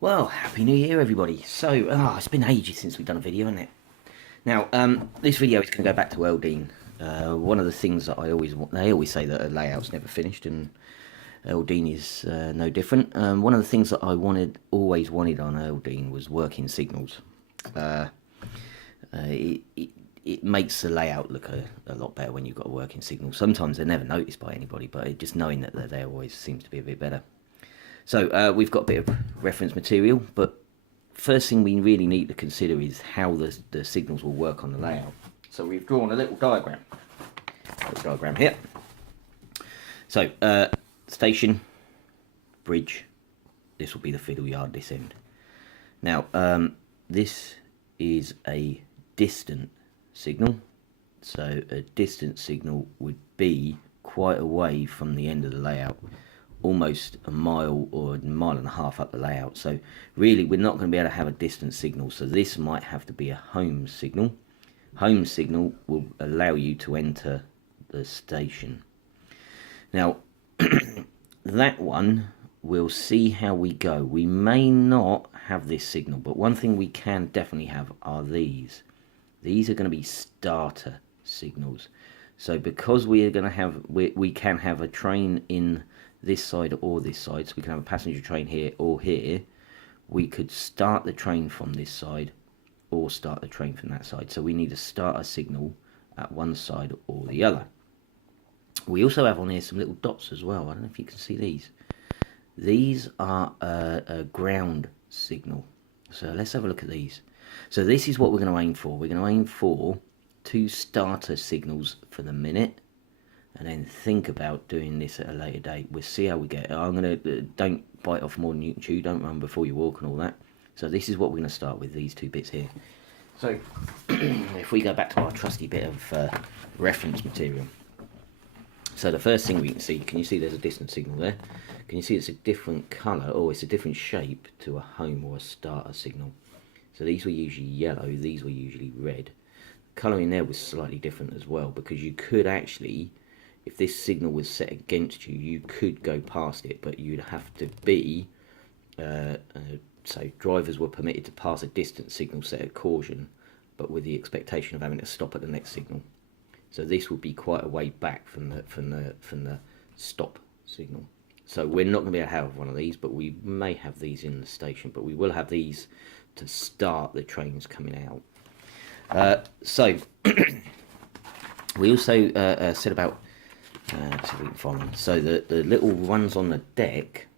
Well, Happy New Year, everybody. So, it's been ages since we've done a video, hasn't it? Now, this video is going to go back to earldean. One of the things that they always say that a layout's never finished, and earldean is no different. One of the things that I always wanted on earldean was working signals. It makes the layout look a lot better when you've got a working signal. Sometimes they're never noticed by anybody, but just knowing that they're there always seems to be a bit better. So we've got a bit of reference material, but first thing we really need to consider is how the signals will work on the layout. So we've drawn a little diagram. Here. So station, bridge, this will be the fiddle yard this end. Now this is a distant signal. So a distant signal would be quite away from the end of the layout, almost a mile or a mile and a half up the layout. So really we're not going to be able to have a distant signal, so this might have to be a home signal. Home signal will allow you to enter the station. Now that one, we'll see how we go. We may not have this signal, but one thing we can definitely have are these are going to be starter signals. So because we are going to have we can have a train in this side or this side, so we can have a passenger train here or here, we could start the train from this side or start the train from that side. So we need to start a signal at one side or the other. We also have on here some little dots as well. I don't know if you can see these. These are a ground signal. So let's have a look at these. So this is what we're going to aim for. We're going to aim for 2 starter signals for the minute, and then think about doing this at a later date. We'll see how we get. I'm going to, don't bite off more than you can chew, don't run before you walk and all that. So this is what we're going to start with, these 2 bits here. So if we go back to our trusty bit of reference material. So the first thing we can see, can you see there's a distant signal there? Can you see it's a different colour, or it's a different shape to a home or a starter signal? So these were usually yellow, these were usually red. The colour in there was slightly different as well, because you could actually, if this signal was set against you, you could go past it, but you'd have to be, so drivers were permitted to pass a distant signal set at caution, but with the expectation of having to stop at the next signal. So this would be quite a way back from the stop signal. So we're not going to be able to have one of these, but we may have these in the station, but we will have these to start the trains coming out. So we also said about, let's see if we can find them. So the little ones on the deck,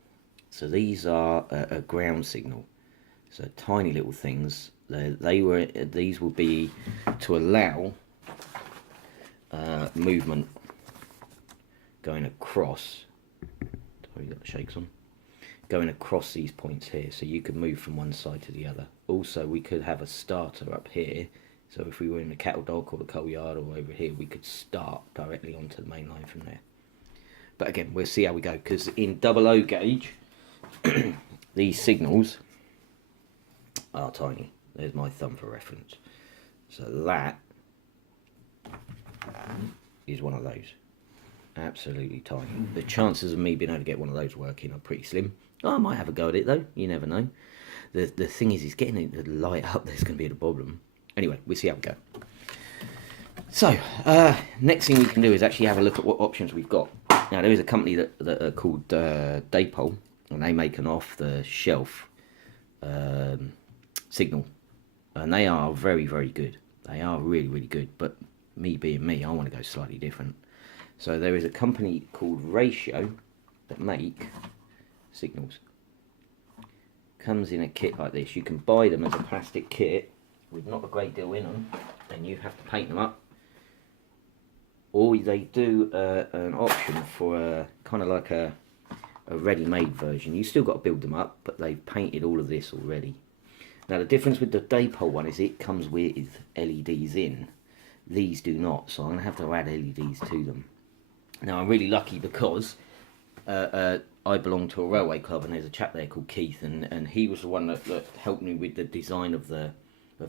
so these are a ground signal. So tiny little things. These will be to allow movement going across. Oh, you got the shakes on. Going across these points here, so you could move from one side to the other. Also, we could have a starter up here. So if we were in the cattle dock or the coal yard or over here, we could start directly onto the main line from there. But again, we'll see how we go, because in double O gauge, these signals are tiny. There's my thumb for reference. So that is one of those. Absolutely tiny. The chances of me being able to get one of those working are pretty slim. I might have a go at it though, you never know. The thing is getting it to light up that's going to be the problem. Anyway, we'll see how we go. So, next thing we can do is actually have a look at what options we've got. Now, there is a company that are called Daypole, and they make an off-the-shelf signal. And they are very, very good. They are really, really good. But me being me, I want to go slightly different. So there is a company called Ratio that make signals. Comes in a kit like this. You can buy them as a plastic kit with not a great deal in them, and you have to paint them up. Or they do an option for kind of like a ready-made version. You still got to build them up, but they've painted all of this already. Now the difference with the Daypole one is it comes with LEDs in. These do not, so I'm going to have to add LEDs to them. Now I'm really lucky because I belong to a railway club, and there's a chap there called Keith, and he was the one that helped me with the design of the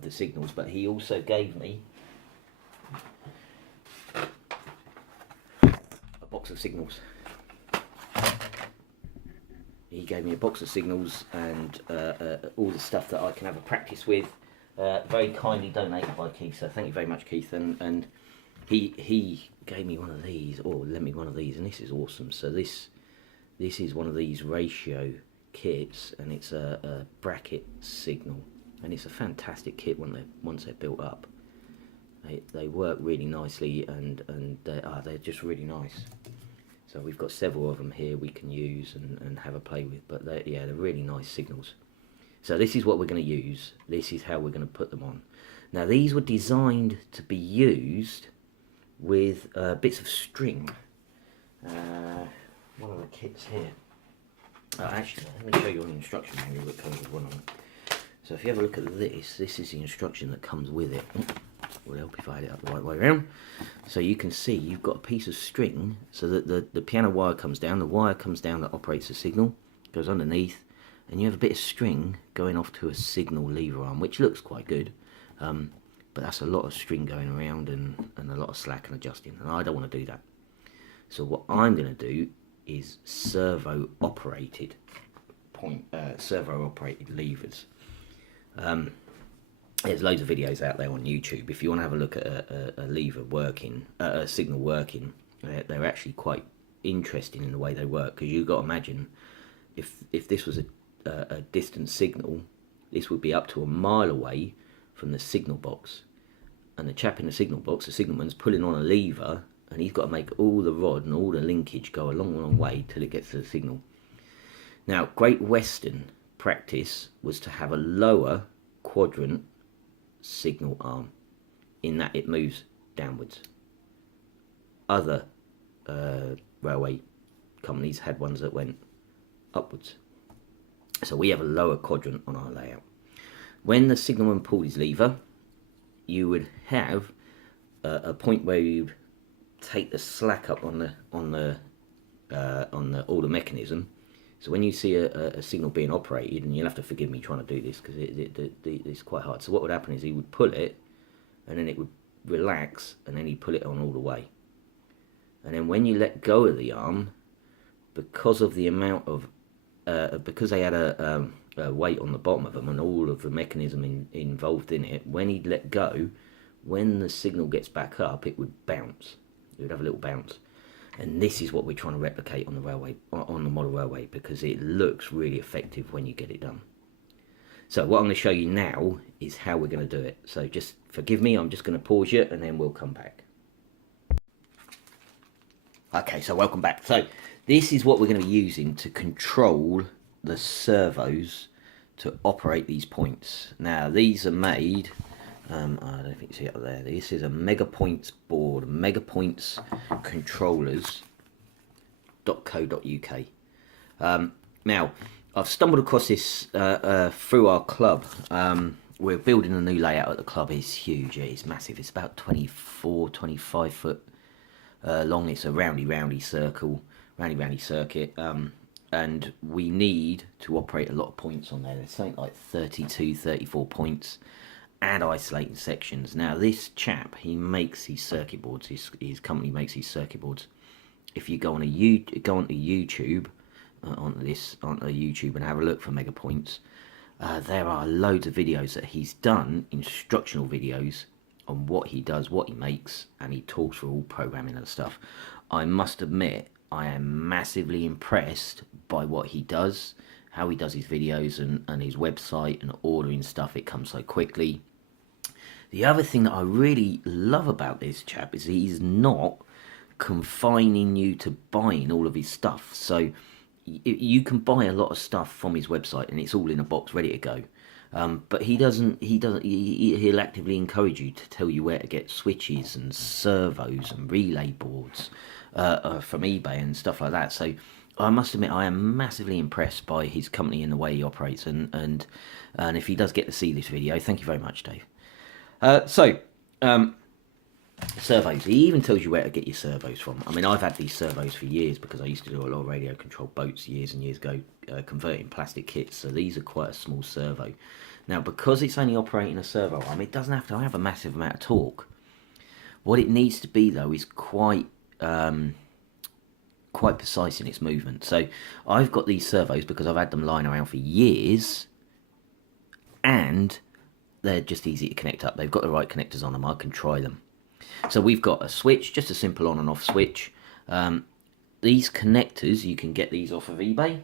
signals, but he also gave me a box of signals. he gave me a box of signals and all the stuff that I can have a practice with. Very kindly donated by Keith, so thank you very much, Keith. And he gave me one of these, or lent me one of these, and this is awesome. So this is one of these ratio kits, and it's a bracket signal, and it's a fantastic kit once they're built up. They work really nicely, and they're just really nice. So we've got several of them here we can use and have a play with, but they're really nice signals. So this is what we're going to use. This is how we're going to put them on. Now these were designed to be used with bits of string. One of the kits here. Actually, let me show you an instruction manual that comes with one of them. So if you have a look at this is the instruction that comes with it. Would help if I had it up the right way around. So you can see you've got a piece of string, so that the piano wire comes down, the wire comes down that operates the signal, goes underneath, and you have a bit of string going off to a signal lever arm, which looks quite good, but that's a lot of string going around and a lot of slack and adjusting, and I don't want to do that. So what I'm going to do is servo operated levers. There's loads of videos out there on YouTube. If you want to have a look at a lever working, a signal working, they're actually quite interesting in the way they work, because you've got to imagine if this was a distant signal, this would be up to a mile away from the signal box, and the chap in the signal box, the signalman's pulling on a lever, and he's got to make all the rod and all the linkage go a long way till it gets to the signal. Now, Great Western practice was to have a lower quadrant signal arm, in that it moves downwards. Other railway companies had ones that went upwards. So we have a lower quadrant on our layout. When the signalman pulled his lever, you would have a point where you'd take the slack up on the order mechanism. So when you see a signal being operated, and you'll have to forgive me trying to do this because it's quite hard. So what would happen is he would pull it, and then it would relax, and then he'd pull it on all the way. And then when you let go of the arm, because of the amount of because they had a weight on the bottom of them and all of the mechanism involved in it, when he'd let go, when the signal gets back up, it would bounce. It would have a little bounce. And this is what we're trying to replicate on the railway, on the model railway, because it looks really effective when you get it done. So what I'm going to show you now is how we're going to do it. So just forgive me, I'm just going to pause you and then we'll come back. Okay, so welcome back. So this is what we're going to be using to control the servos to operate these points. Now these are made, I don't know if you can see it up there, this is a Megapoints board, Megapoints controllers.co.uk. Now I've stumbled across this through our club. We're building a new layout at the club. It's huge, it's massive, it's about 24-25 foot long. It's a roundy circle, roundy circuit, and we need to operate a lot of points on there. There's something like 32-34 points and isolating sections. Now this chap, he makes these circuit boards, his company makes these circuit boards. If you go on onto YouTube, onto YouTube and have a look for Megapoints, there are loads of videos that he's done, instructional videos on what he does, what he makes, and he talks through all programming and stuff. I must admit, I am massively impressed by what he does, how he does his videos and his website and ordering stuff. It comes so quickly. The other thing that I really love about this chap is he's not confining you to buying all of his stuff. So you can buy a lot of stuff from his website and it's all in a box ready to go. But he'll actively encourage you to tell you where to get switches and servos and relay boards from eBay and stuff like that. So I must admit, I am massively impressed by his company and the way he operates. And if he does get to see this video, thank you very much, Dave. Servos. He even tells you where to get your servos from. I mean, I've had these servos for years because I used to do a lot of radio controlled boats years and years ago, converting plastic kits. So these are quite a small servo. Now, because it's only operating a servo arm, it doesn't have to have a massive amount of torque. What it needs to be, though, is quite quite precise in its movement. So I've got these servos because I've had them lying around for years, and they're just easy to connect up. They've got the right connectors on them. I can try them. So we've got a switch, just a simple on and off switch. These connectors, you can get these off of eBay.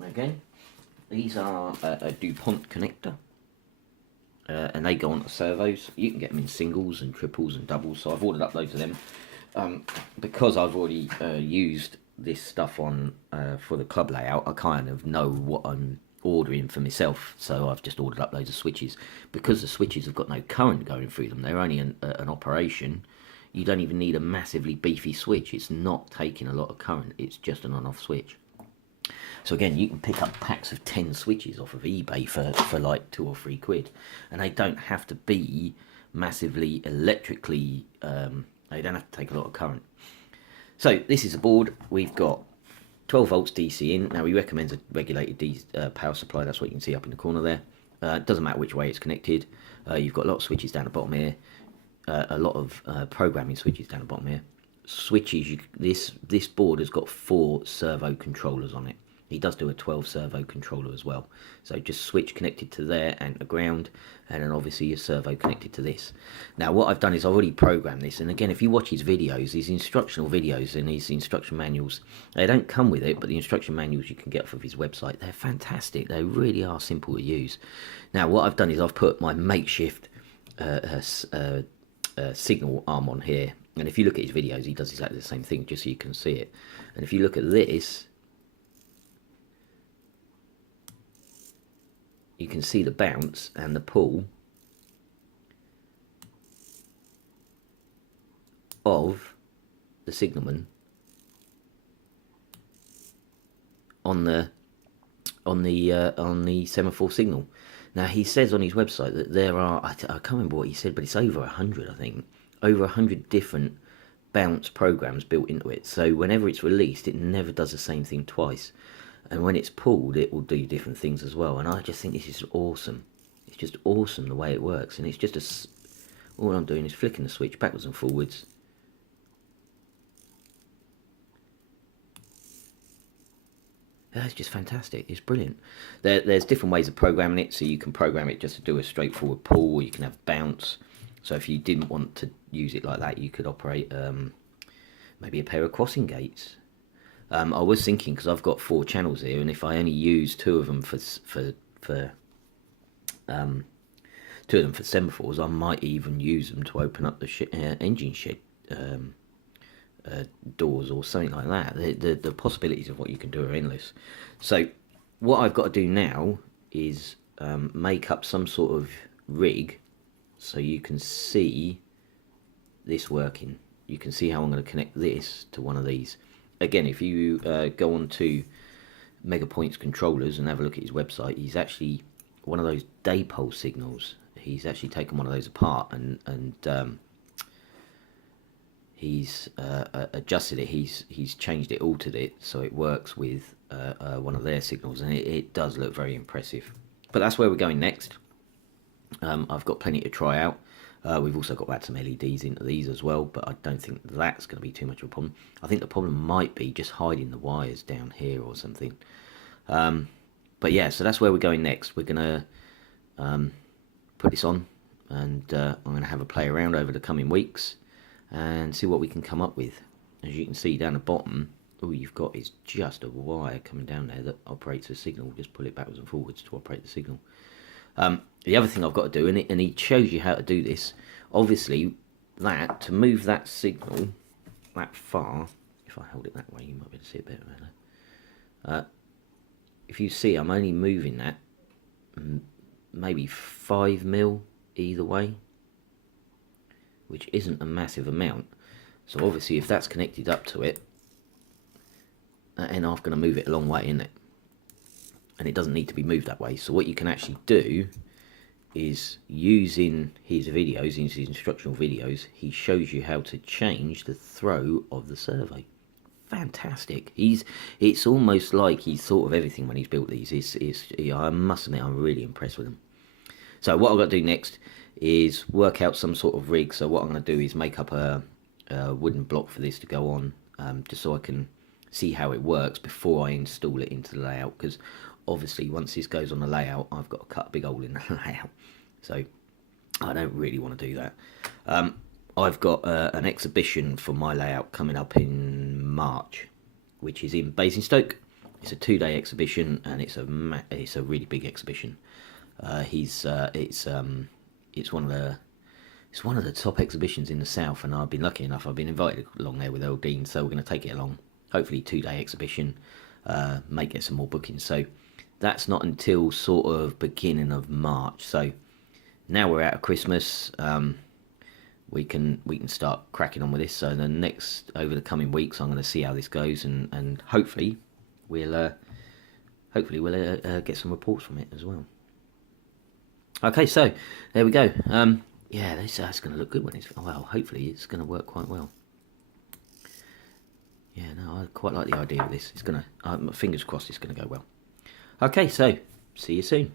Again, these are a DuPont connector. And they go onto servos. You can get them in singles and triples and doubles. So I've ordered up loads of them. Because I've already used this stuff on for the club layout, I kind of know what I'm ordering for myself, so I've just ordered up loads of switches. Because the switches have got no current going through them, they're only an operation. You don't even need a massively beefy switch. It's not taking a lot of current, it's just an on-off switch. So again, you can pick up packs of 10 switches off of eBay for like £2 or £3, and they don't have to be massively electrically they don't have to take a lot of current. So this is a board. We've got 12 volts DC in. Now he recommends a regulated power supply. That's what you can see up in the corner there. It doesn't matter which way it's connected. You've got a lot of switches down the bottom here. A lot of programming switches down the bottom here. Switches. This board has got 4 servo controllers on it. He does do a 12 servo controller as well. So just switch connected to there and the ground, and then obviously your servo connected to this. Now what I've done is I've already programmed this, and again, if you watch his videos, his instructional videos and his instruction manuals, they don't come with it, but the instruction manuals you can get off of his website, they're fantastic. They really are simple to use. Now what I've done is I've put my makeshift signal arm on here, and if you look at his videos, he does exactly the same thing, just so you can see it. And if you look at this, you can see the bounce and the pull of the signalman on the semaphore signal. Now he says on his website that there are, I can't remember what he said, but it's over 100, I think, over 100 different bounce programs built into it. So whenever it's released, it never does the same thing twice. And when it's pulled, it will do different things as well. And I just think this is awesome. It's just awesome the way it works. And it's just all I'm doing is flicking the switch backwards and forwards. That's just fantastic. It's brilliant. There's different ways of programming it. So you can program it just to do a straightforward pull, or you can have bounce. So if you didn't want to use it like that, you could operate maybe a pair of crossing gates. I was thinking, because I've got 4 channels here, and if I only use 2 of them for semaphores, I might even use them to open up the engine shed doors or something like that. The possibilities of what you can do are endless. So what I've got to do now is make up some sort of rig so you can see this working. You can see how I'm going to connect this to one of these. Again, if you go on to Megapoint's controllers and have a look at his website, he's actually one of those dipole signals. He's actually taken one of those apart and he's adjusted it. He's changed it, altered it so it works with one of their signals, and it does look very impressive. But that's where we're going next. I've got plenty to try out. We've also got to add some LEDs into these as well, but I don't think that's going to be too much of a problem. I think the problem might be just hiding the wires down here or something. But yeah, so that's where we're going next. We're going to put this on, and I'm going to have a play around over the coming weeks and see what we can come up with. As you can see down the bottom, all you've got is just a wire coming down there that operates a signal. Just pull it backwards and forwards to operate the signal. The other thing I've got to do, and he shows you how to do this, obviously, to move that signal that far, if I hold it that way, you might be able to see it better. If you see, I'm only moving that maybe 5 mil either way, which isn't a massive amount. So obviously, if that's connected up to it, that NR's going to move it a long way, isn't it? And it doesn't need to be moved that way. So what you can actually do is, using his videos, his instructional videos, he shows you how to change the throw of the servo. Fantastic. It's almost like he's thought of everything when he's built these. I must admit, I'm really impressed with them. So what I've got to do next is work out some sort of rig. So what I'm going to do is make up a wooden block for this to go on, just so I can see how it works before I install it into the layout, because obviously once this goes on the layout, I've got to cut a big hole in the layout, so I don't really want to do that. I've got an exhibition for my layout coming up in March, which is in Basingstoke. It's a 2-day exhibition, and it's a really big exhibition. It's one of the top exhibitions in the south, and I've been lucky enough. I've been invited along there with earldean, so we're going to take it along. Hopefully, 2-day exhibition. May get some more bookings. So that's not until sort of beginning of March. So now we're out of Christmas. We can start cracking on with this. So over the coming weeks, I'm going to see how this goes, and hopefully we'll get some reports from it as well. Okay, so there we go. Yeah, that's going to look good when it's... Well, hopefully it's going to work quite well. Yeah, no, I quite like the idea of this. It's going to... fingers crossed it's going to go well. Okay, so see you soon.